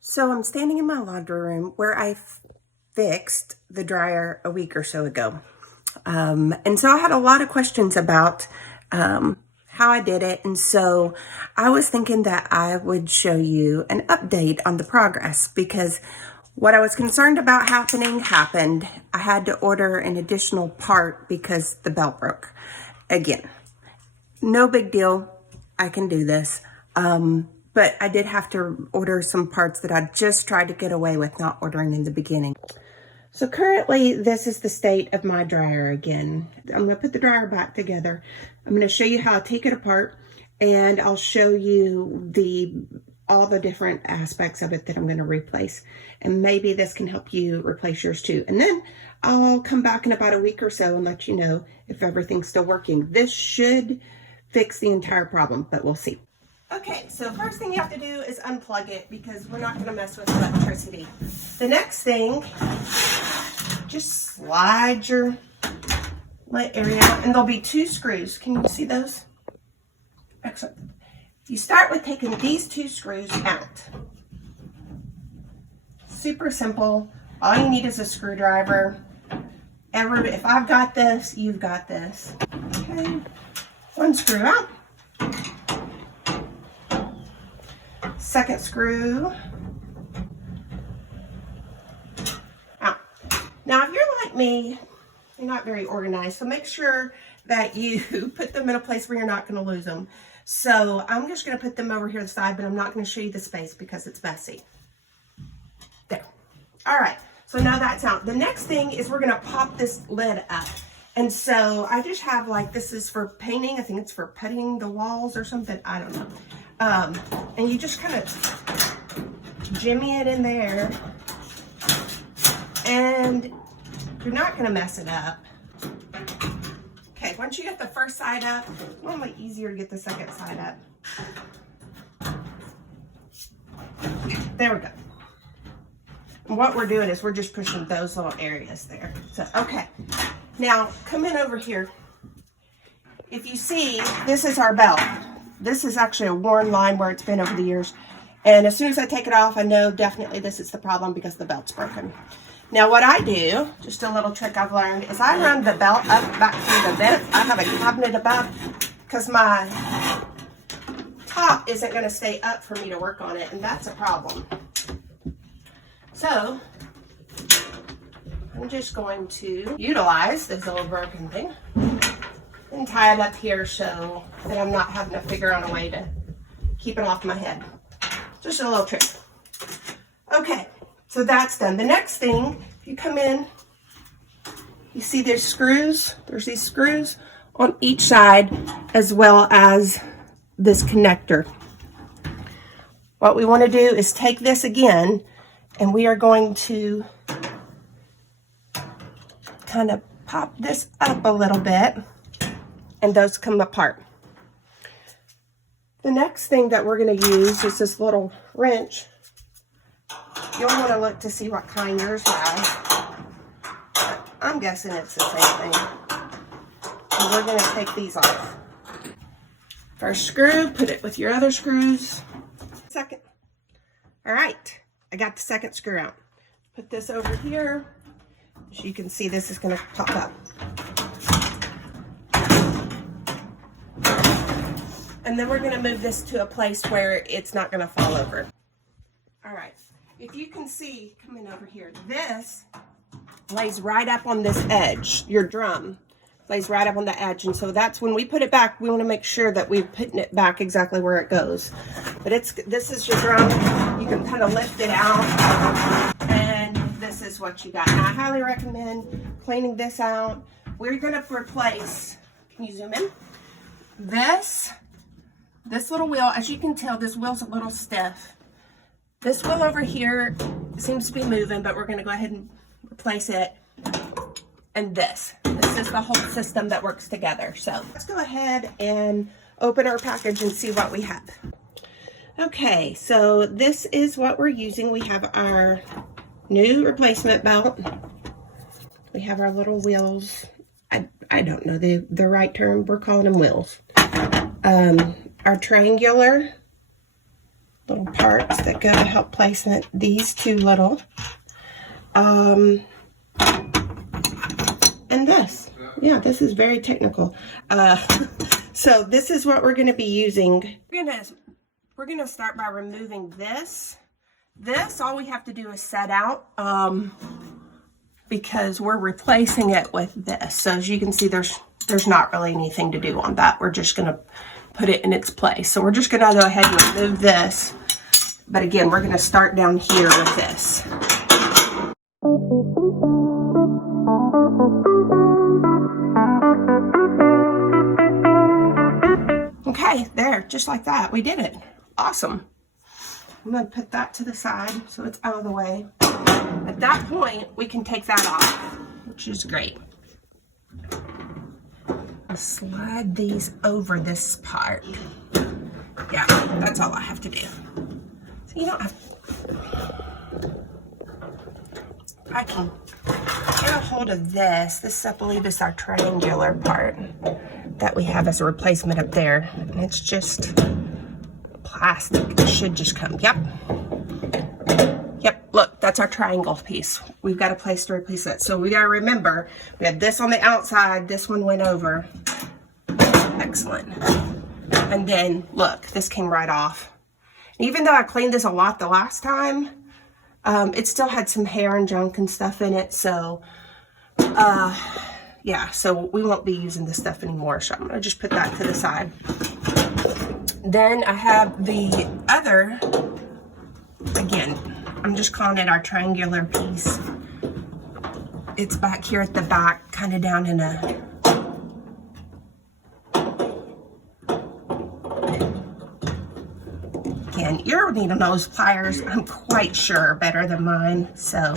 So I'm standing in my laundry room where I fixed the dryer a week or so ago. And so I had a lot of questions about how I did it. And so I was thinking that I would show you an update on the progress, because what I was concerned about happened. I had to order an additional part because the belt broke. Again, no big deal. I can do this. But I did have to order some parts that I just tried to get away with not ordering in the beginning. So currently, this is the state of my dryer again. I'm gonna put the dryer back together. I'm gonna show you how I take it apart, and I'll show you all the different aspects of it that I'm gonna replace. And maybe this can help you replace yours too. And then I'll come back in about a week or so and let you know if everything's still working. This should fix the entire problem, but we'll see. Okay, so first thing you have to do is unplug it, because we're not going to mess with electricity. The next thing, just slide your area, and there'll be 2 screws. Can you see those? Excellent. You start with taking these 2 screws out. Super simple. All you need is a screwdriver. If I've got this, you've got this. Okay, 1 screw out. Second screw out. Now, if you're like me, you're not very organized, so make sure that you put them in a place where you're not going to lose them. So I'm just going to put them over here to the side, but I'm not going to show you the space because it's messy. There. All right, so now that's out. The next thing is we're going to pop this lid up. And so I just have, like, this is for painting. I think it's for puttying the walls or something. I don't know. And you just kind of jimmy it in there, and you're not going to mess it up. Okay, once you get the first side up, it's normally easier to get the second side up. There we go. And what we're doing is we're just pushing those little areas there. So, okay. Now, come in over here. If you see, this is our belt. This is actually a worn line where it's been over the years. And as soon as I take it off, I know definitely this is the problem because the belt's broken. Now what I do, just a little trick I've learned, is I run the belt up back through the vent. I have a cabinet above because my top isn't going to stay up for me to work on it, and that's a problem. So I'm just going to utilize this little broken thing and tie it up here so that I'm not having to figure out a way to keep it off my head. Just a little trick. Okay, so that's done. The next thing, if you come in, you see there's screws. There's these screws on each side, as well as this connector. What we want to do is take this again, and we are going to kind of pop this up a little bit, and those come apart. The next thing that we're going to use is this little wrench. You'll want to look to see what kind yours has. But I'm guessing it's the same thing. And we're going to take these off. First screw, put it with your other screws. Second. All right, I got the second screw out. Put this over here. As you can see, this is going to pop up. And then we're going to move this to a place where it's not going to fall over. All right, if you can see, coming over here, this lays right up on this edge. Your drum lays right up on the edge. And so that's when we put it back, we want to make sure that we're putting it back exactly where it goes. But this is your drum. You can kind of lift it out. And this is what you got. Now, I highly recommend cleaning this out. We're going to replace, can you zoom in? This little wheel, as you can tell, this wheel's a little stiff. This wheel over here seems to be moving, but we're going to go ahead and replace it. And this is the whole system that works together. So let's go ahead and open our package and see what we have. Okay, so this is what we're using. We have our new replacement belt. We have our little wheels I don't know the right term. We're calling them wheels. Our triangular little parts that go to help placement. These two little. And this. Yeah, this is very technical. So this is what we're going to be using. We're gonna start by removing this. This, all we have to do is set out because we're replacing it with this. So as you can see, there's not really anything to do on that. We're just gonna put it in its place. So we're just gonna go ahead and remove this. But again, we're gonna start down here with this. Okay, there, just like that, we did it. Awesome. I'm going to put that to the side so it's out of the way. At that point, we can take that off, which is great. I'll slide these over this part. Yeah, that's all I have to do. So you don't have to. I can get a hold of this. This, I believe, is our triangular part that we have as a replacement up there. And it's just plastic. It should just come. Yep. Yep. Look, that's our triangle piece. We've got a place to replace that. So we got to remember, we had this on the outside. This one went over. Excellent. And then, look, this came right off. And even though I cleaned this a lot the last time, it still had some hair and junk and stuff in it. So, yeah, so we won't be using this stuff anymore. So I'm going to just put that to the side. Then I have the other, again, I'm just calling it our triangular piece. It's back here at the back, kind of down in a, again, your needle nose pliers, I'm quite sure, better than mine. So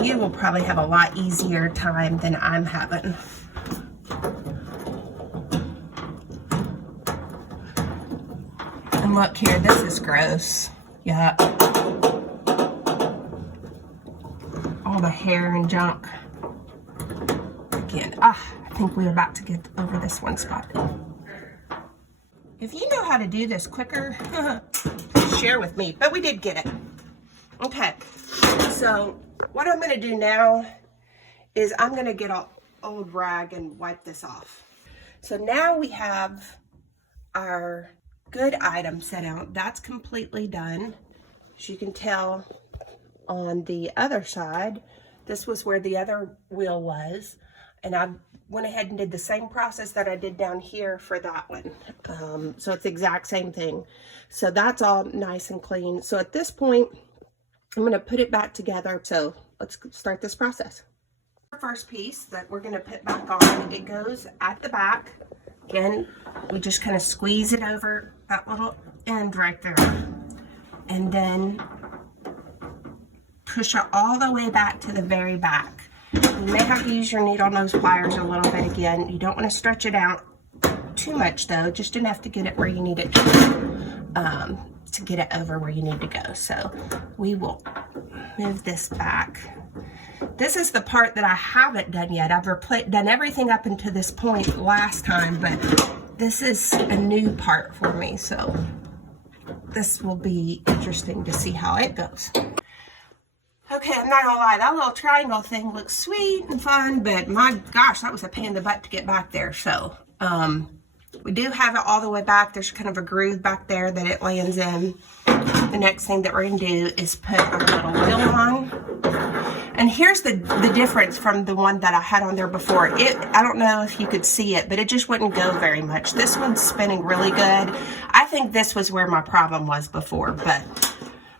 you will probably have a lot easier time than I'm having. And look here, this is gross. Yeah. All the hair and junk. Again, I think we're about to get over this one spot. If you know how to do this quicker, please share with me. But we did get it. Okay, so what I'm going to do now is I'm going to get an old rag and wipe this off. So now we have our good item set out. That's completely done. As you can tell on the other side, this was where the other wheel was. And I went ahead and did the same process that I did down here for that one. So it's the exact same thing. So that's all nice and clean. So at this point, I'm going to put it back together. So let's start this process. Our first piece that we're going to put back on, it goes at the back. Again, we just kind of squeeze it over that little end right there. And then push it all the way back to the very back. You may have to use your needle nose pliers a little bit again. You don't want to stretch it out too much though, just enough to get it where you need it to get it over where you need to go. So we will move this back. This is the part that I haven't done yet. I've done everything up until this point last time, but this is a new part for me. So this will be interesting to see how it goes. Okay, I'm not gonna lie, that little triangle thing looks sweet and fun, but my gosh, that was a pain in the butt to get back there. So we do have it all the way back. There's kind of a groove back there that it lands in. The next thing that we're gonna do is put our little wheel on. And here's the difference from the one that I had on there before. I don't know if you could see it, but it just wouldn't go very much. This one's spinning really good. I think this was where my problem was before, but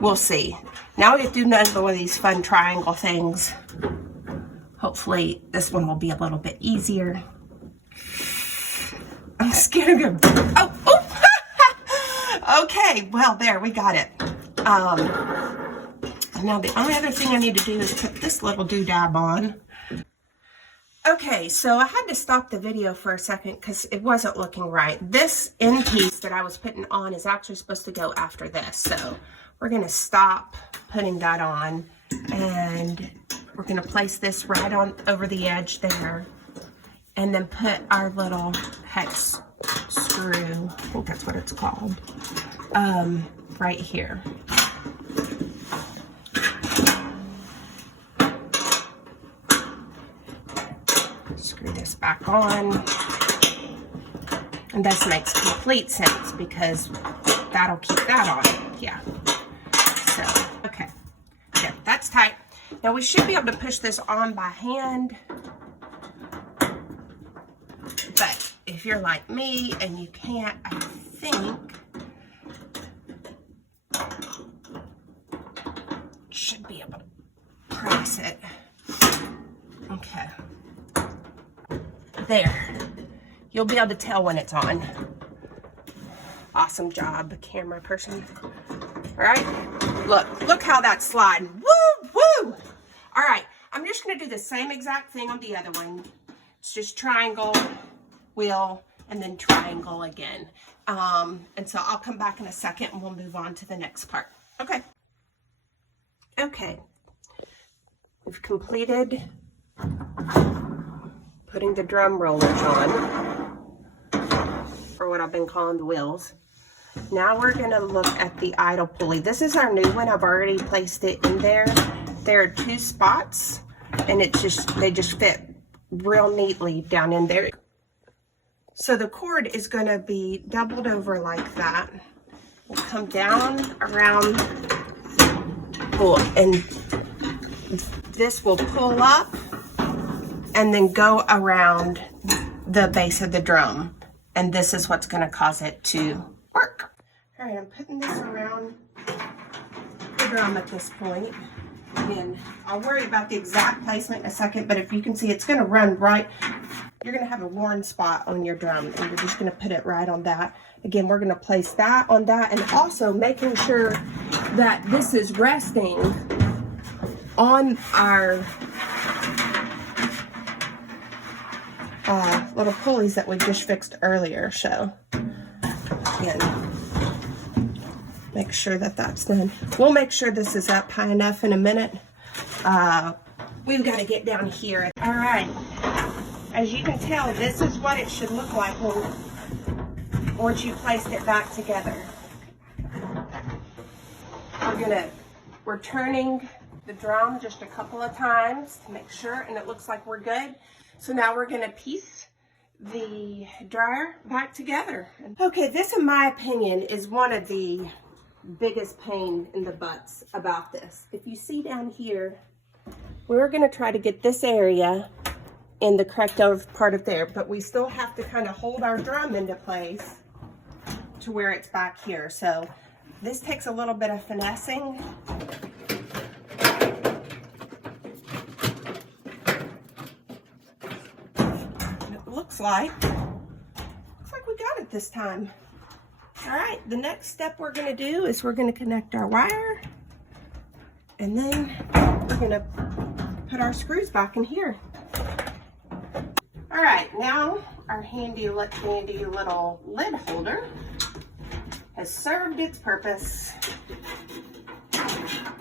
we'll see. Now we get to do another one of these fun triangle things. Hopefully this one will be a little bit easier. I'm scared of him. Oh. Okay, well there, we got it. Now the only other thing I need to do is put this little doodad on. Okay, so I had to stop the video for a second because it wasn't looking right. This end piece that I was putting on is actually supposed to go after this. So we're gonna stop putting that on and We're going to place this right on over the edge there, and then put our little hex screw, I think that's what it's called, right here. Screw this back on. And this makes complete sense because that'll keep that on. Yeah. So, okay. There, that's tight. Now we should be able to push this on by hand. But if you're like me and you can't, I think should be able to press it. Okay. There. You'll be able to tell when it's on. Awesome job, camera person. All right, look how that's sliding. Woo, woo. All right, I'm just gonna do the same exact thing on the other one. It's just triangle, wheel, and then triangle again. And so I'll come back in a second and we'll move on to the next part. Okay. Okay, we've completed putting the drum rollers on, or what I've been calling the wheels. Now we're gonna look at the idle pulley. This is our new one. I've already placed it in there. There are 2 spots, and they just fit real neatly down in there. So the cord is gonna be doubled over like that. We'll come down around, and this will pull up and then go around the base of the drum. And this is what's gonna cause it to work. All right, I'm putting this around the drum at this point. Again, I'll worry about the exact placement in a second, but if you can see, it's gonna run right, you're gonna have a worn spot on your drum, and you're just gonna put it right on that. Again, we're gonna place that on that, and also making sure that this is resting on our little pulleys that we just fixed earlier. So again, make sure that that's done. We'll make sure this is up high enough in a minute. We've got to get down here. All right, as you can tell, this is what it should look like once you placed it back together. We're turning the drum just a couple of times to make sure, and it looks like we're good. So now we're gonna piece the dryer back together. Okay, this in my opinion is one of the biggest pain in the butts about this. If you see down here, we're gonna try to get this area in the correct part of there, but we still have to kind of hold our drum into place to where it's back here. So this takes a little bit of finessing. Looks like we got it this time. All right, the next step we're gonna do is we're gonna connect our wire, and then we're gonna put our screws back in here. All right, now our handy little lid holder has served its purpose.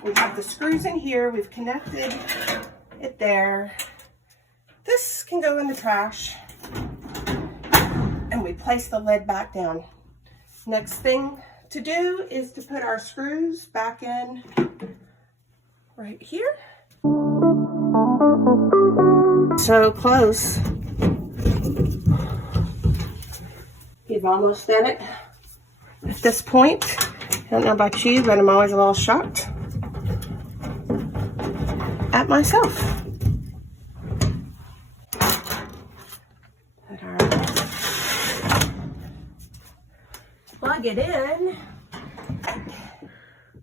We have the screws in here, we've connected it there. This can go in the trash. And we place the lid back down. Next thing to do is to put our screws back in right here. So close. You've almost done it. At this point, I don't know about you, but I'm always a little shocked at myself. Plug it in.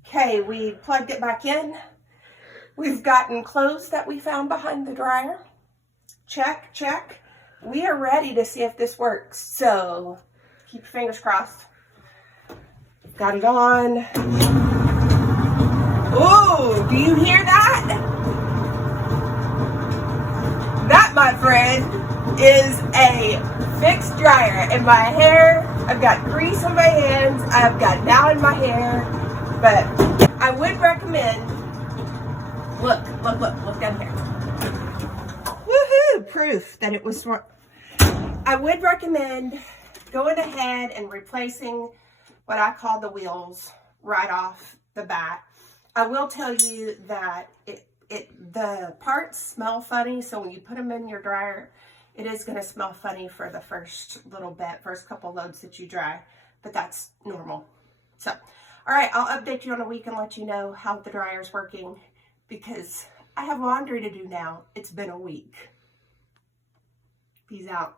Okay, we plugged it back in. We've gotten clothes that we found behind the dryer. Check, check. We are ready to see if this works. So keep your fingers crossed. Got it on. Oh, do you hear that? That, my friend, is a fixed dryer. And my hair, I've got grease on my hands, I've got down in my hair, but I would recommend Look down here. Woohoo! Proof that it was. I would recommend going ahead and replacing what I call the wheels right off the bat. I will tell you that the parts smell funny, so when you put them in your dryer, it is going to smell funny for the first little bit, first couple loads that you dry, but that's normal. So, all right, I'll update you on a week and let you know how the dryer's working, because I have laundry to do now. It's been a week. Peace out.